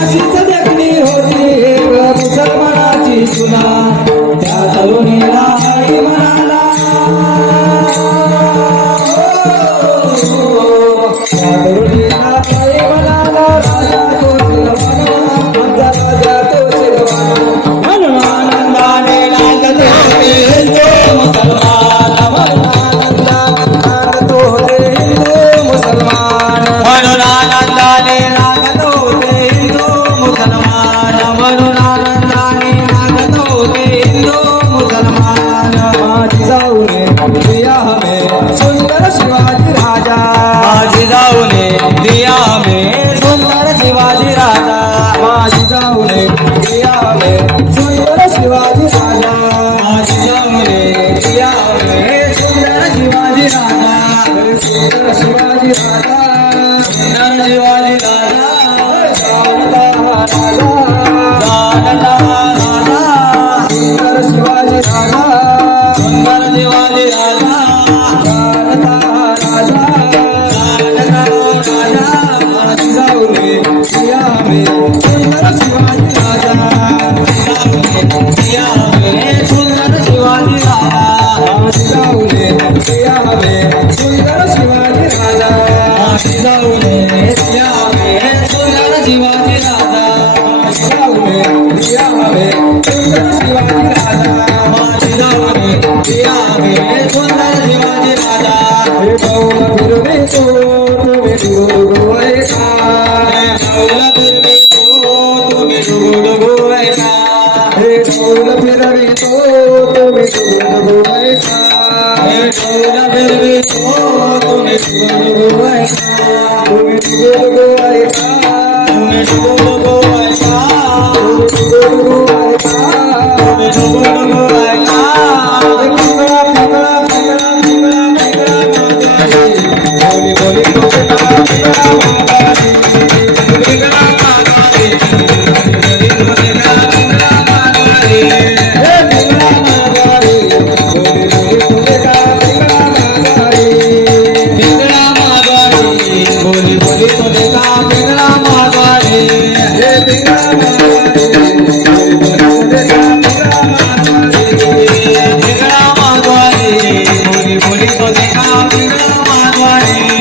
अशीच देखणी होती तुला त्या तरुणीला आई म्हणाला त्या तरुणीला आई म्हणाला राजा तो शिरवाना आमचा राजा तो शिरवाना म्हणून आनंदाने नाचत होते हिंदू मुसलमान म्हणून आनंदाने नाचत होते हिंदू मुसलमान म्हणून आनंदाने नाचत होते हिंदू मुसलमान म्हणून आनंदाने नाचत होते हिंदू मुसलमान माझी जाऊने दिया हमें सुंदर शिवाजी राजा माझी जाऊने दिया हमें सुंदर शिवाजी राजा माझी जाऊने दिया हमें सुंदर शिवाजी राजा माझी जाऊने दिया हमें सुंदर शिवाजी राजा सुंदर शिवाजी राजा सुंदर शिवाजी राजा जानता राजा जानता राजा सुंदर शिवाजी राजा सुंदर शिवाजी राजा जानता राजा जानता राजा माझी जाऊने दिया हमें सुंदर शिवाजी राजा दिया हमें सुंदर शिवाजी राजा माझी जाऊने दिया हमें सुंदर शिवाजी राजा माझी जाऊने दिया हमें सुंदर शिवाजी राजा माझी जाऊने दिया हमें सुंदर शिवाजी राजा माझी जाऊने दिया हमें सुंदर शिवाजी राजा हे बाऊला फिरवे तो तुम्ही डुगुडुगु ऐका हे बाऊला फिरवे तो तुम्ही डुगुडुगु ऐका हे बाऊला फिरवे तो तुम्ही डुगुडुगु ऐका हे बाऊला फिरवे तो तुम्ही डुगुडुगु ऐका तुम्ही डुगुडुगु ऐका तुम्ही डुगुडुगु ऐका तुम्ही डुगुडुगु ऐका तुम्ही डुगुडुगु ऐका पिंगळा पिंगळा पिंगळा पिंगळा पिंगळा मागारी बोली बोली पिंगळा मागारी पिंगळा मागारी बोली बोली पिंगळा मागारी हे पिंगळा मागारी बोली बोली पिंगळा मागारी पिंगळा मागारी बोली बोली पिंगळा मागारी हे पिंगळा मागारी बोली बोली पिंगळा मागारी पिंगळा मागारी बोली बोली पिंगळा मागारी